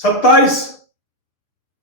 27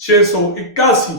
681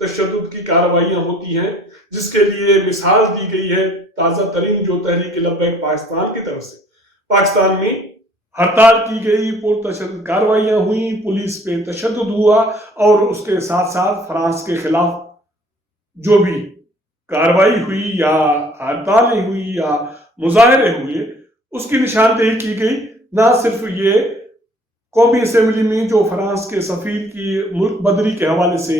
تشدد کی کارروائیاں ہوتی ہیں، جس کے لیے مثال دی گئی ہے تازہ ترین جو تحریک لبیک پاکستان کی طرف سے۔ پاکستان میں ہڑتال کی گئی، پرتشدد کارروائیاں ہوئیں، پولیس پہ تشدد ہوا، اور اس کے ساتھ ساتھ فرانس کے خلاف جو بھی کارروائی ہوئی یا ہڑتالیں ہوئی یا مظاہرے ہوئے، اس کی نشاندہی کی گئی۔ نہ صرف یہ قومی اسمبلی میں جو فرانس کے سفیر کی ملک بدری کے حوالے سے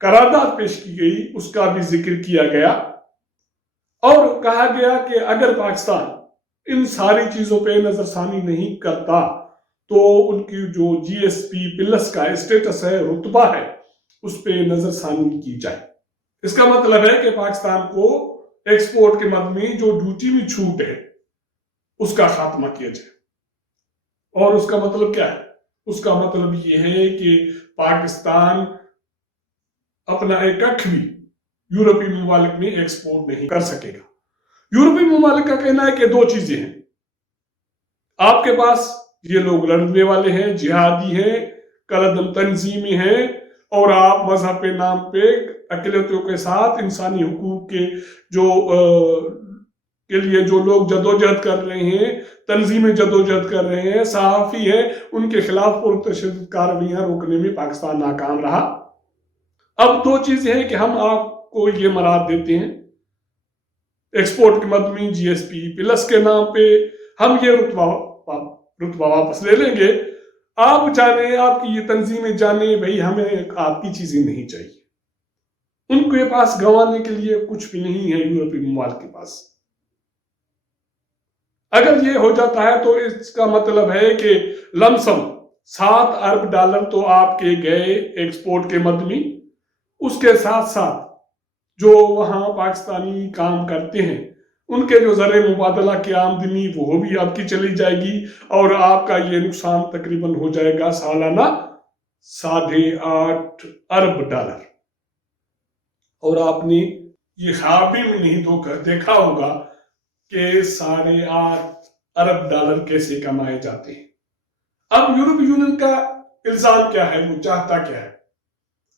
قرارداد پیش کی گئی، اس کا بھی ذکر کیا گیا، اور کہا گیا کہ اگر پاکستان ان ساری چیزوں پہ نظر ثانی نہیں کرتا تو ان کی جو GSP+ کا اسٹیٹس ہے، رتبہ ہے، اس پہ نظر ثانی کی جائے۔ اس کا مطلب ہے کہ پاکستان کو ایکسپورٹ کے مد میں جو ڈیوٹی میں چھوٹ ہے، اس کا خاتمہ کیا جائے۔ اور اس کا مطلب کیا ہے؟ اس کا مطلب یہ ہے کہ پاکستان اپنا ایک ککھ بھی یورپی ممالک میں ایکسپورٹ نہیں کر سکے گا۔ یورپی ممالک کا کہنا ہے کہ دو چیزیں ہیں، آپ کے پاس یہ لوگ لڑنے والے ہیں، جہادی ہیں، کالعدم تنظیمی ہیں، اور آپ مذہب کے نام پہ اقلیتوں کے ساتھ انسانی حقوق کے لیے جو لوگ جدوجہد کر رہے ہیں، تنظیمیں جدوجہد کر رہے ہیں، صحافی ہیں، ان کے خلاف پرتشدد کارروائیاں روکنے میں پاکستان ناکام رہا۔ اب دو چیزیں ہیں کہ ہم آپ کو یہ مراد دیتے ہیں، ایکسپورٹ کے مد میں GSP+ کے نام پہ ہم یہ رتبہ واپس لے لیں گے، آپ جانیں، آپ کی یہ تنظیمیں جانیں، بھئی ہمیں آپ کی چیزیں نہیں چاہیے۔ ان کے پاس گنوانے کے لیے کچھ بھی نہیں ہے یورپی ممالک کے پاس۔ اگر یہ ہو جاتا ہے تو اس کا مطلب ہے کہ لم سم $7 ارب تو آپ کے گئے ایکسپورٹ کے مد میں، اس کے ساتھ ساتھ جو وہاں پاکستانی کام کرتے ہیں ان کے جو زر مبادلہ کی آمدنی وہ بھی آپ کی چلی جائے گی، اور آپ کا یہ نقصان تقریباً ہو جائے گا سالانہ $8.5 ارب۔ اور آپ نے یہ خواب بھی نہیں دیکھا ہوگا کہ $8.5 ارب کیسے کمائے جاتے ہیں۔ اب یورپی یونین کا الزام کیا ہے؟ وہ چاہتا کیا ہے؟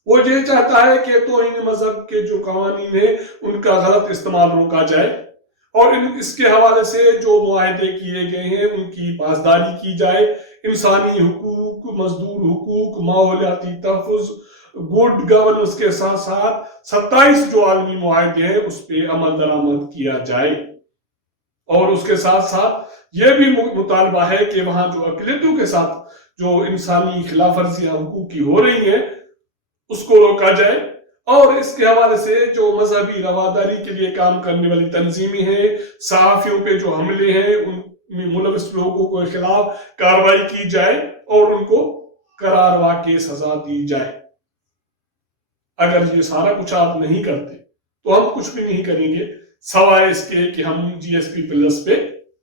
وہ یہ چاہتا ہے کہ توہین مذہب کے جو قوانین ہیں ان کا غلط استعمال روکا جائے، اور اس کے حوالے سے جو معاہدے کیے گئے ہیں ان کی پاسداری کی جائے، انسانی حقوق، مزدور حقوق، ماحولیاتی تحفظ، گڈ گورننس کے ساتھ ساتھ 27 جو عالمی معاہدے ہیں اس پہ عمل درآمد کیا جائے۔ اور اس کے ساتھ ساتھ یہ بھی مطالبہ ہے کہ وہاں جو اقلیتوں کے ساتھ جو انسانی خلاف ورزیاں حقوق کی ہو رہی ہیں اس کو روکا جائے، اور اس کے حوالے سے جو مذہبی رواداری کے لیے کام کرنے والی تنظیمیں ہیں، صحافیوں پہ جو حملے ہیں، ان میں ملوث لوگوں کے خلاف کارروائی کی جائے اور ان کو قرار واقع سزا دی جائے۔ اگر یہ سارا کچھ آپ نہیں کرتے تو ہم کچھ بھی نہیں کریں گے سوائے اس کے کہ ہم GSP+ پہ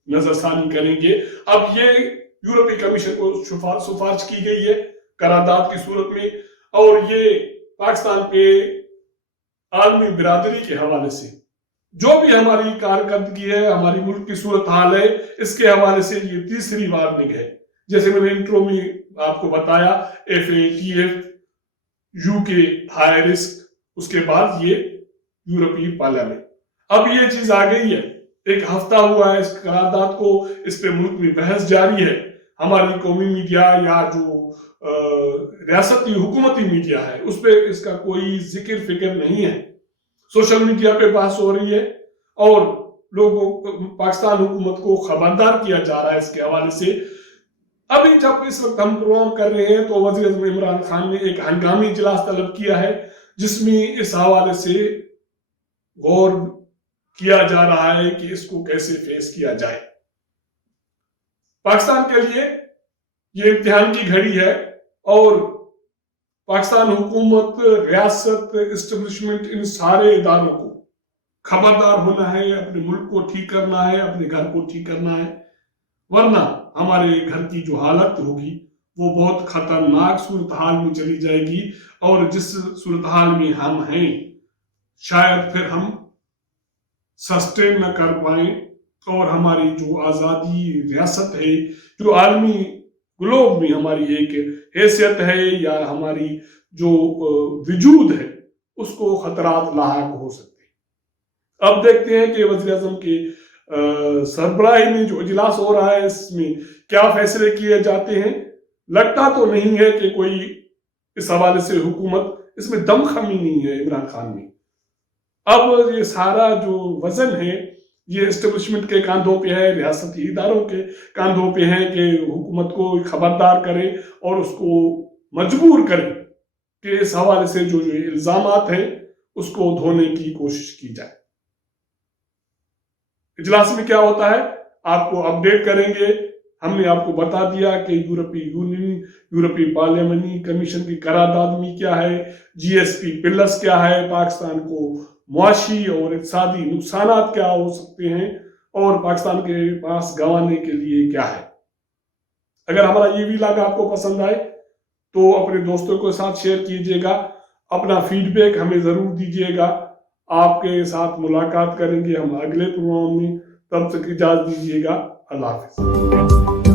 نظر ثانی کریں گے۔ اب یہ یورپی کمیشن کو سفارش کی گئی ہے قرارداد کی صورت میں، اور یہ پاکستان پہ عالمی برادری کے حوالے سے جو بھی ہماری کارکردگی ہے، ہماری ملک کی صورتحال ہے، اس کے حوالے سے یہ تیسری وارننگ ہے۔ جیسے میں نے انٹرو میں آپ کو بتایا، FATF، UK ہائی رسک، اس کے بعد یہ یورپی پارلیمنٹ۔ اب یہ چیز آ گئی ہے، ایک ہفتہ ہوا ہے اس قرارداد کو، اس پہ ملک میں بحث جاری ہے۔ ہماری قومی میڈیا یا جو ریاستی حکومتی میڈیا ہے اس پہ اس کا کوئی ذکر فکر نہیں ہے۔ سوشل میڈیا پہ بحث ہو رہی ہے اور پاکستان حکومت کو خبردار کیا جا رہا ہے اس کے حوالے سے۔ ابھی جب اس وقت ہم پروگرام کر رہے ہیں تو وزیر اعظم عمران خان نے ایک ہنگامی اجلاس طلب کیا ہے جس میں اس حوالے سے غور کیا جا رہا ہے کہ اس کو کیسے فیس کیا جائے۔ پاکستان کے لیے یہ امتحان کی گھڑی ہے، اور پاکستان حکومت، ریاست، اسٹیبلشمنٹ، ان سارے اداروں کو خبردار ہونا ہے، اپنے ملک کو ٹھیک کرنا ہے، اپنے گھر کو ٹھیک کرنا ہے، ورنہ ہمارے گھر کی جو حالت ہوگی وہ بہت خطرناک صورتحال میں چلی جائے گی، اور جس صورتحال میں ہم ہیں شاید پھر ہم سسٹین نہ کر پائیں، اور ہماری جو آزادی ریاست ہے، جو عالمی گلوب میں ہماری ایک حیثیت ہے یا ہماری جو وجود ہے، اس کو خطرات لاحق ہو سکتے ہیں۔ اب دیکھتے ہیں کہ وزیر اعظم کے سربراہی میں جو اجلاس ہو رہا ہے اس میں کیا فیصلے کیے جاتے ہیں۔ لگتا تو نہیں ہے کہ کوئی اس حوالے سے حکومت اس میں دم خمی نہیں ہے عمران خان میں۔ اب یہ سارا جو وزن ہے یہ اسٹیبلشمنٹ کے کاندھوں پہ ہے، ریاستی اداروں کے کاندھوں پہ ہے کہ حکومت کو خبردار کرے اور اس کو مجبور کرے کہ اس حوالے سے جو الزامات ہیں اس کو دھونے کی کوشش کی جائے۔ اجلاس میں کیا ہوتا ہے آپ کو اپڈیٹ کریں گے۔ ہم نے آپ کو بتا دیا کہ یورپی یونین، یورپی پارلیمنی کمیشن کی قرارداد میں کیا ہے، جی ایس پی پلس کیا ہے، پاکستان کو معاشی اور اقتصادی نقصانات کیا ہو سکتے ہیں اور پاکستان کے پاس گنوانے کے لیے کیا ہے۔ اگر ہمارا یہ ویلاگ آپ کو پسند آئے تو اپنے دوستوں کے ساتھ شیئر کیجئے گا، اپنا فیڈ بیک ہمیں ضرور دیجئے گا۔ آپ کے ساتھ ملاقات کریں گے ہم اگلے پروگرام میں، تب تک اجازت دیجئے گا۔ اللہ حافظ۔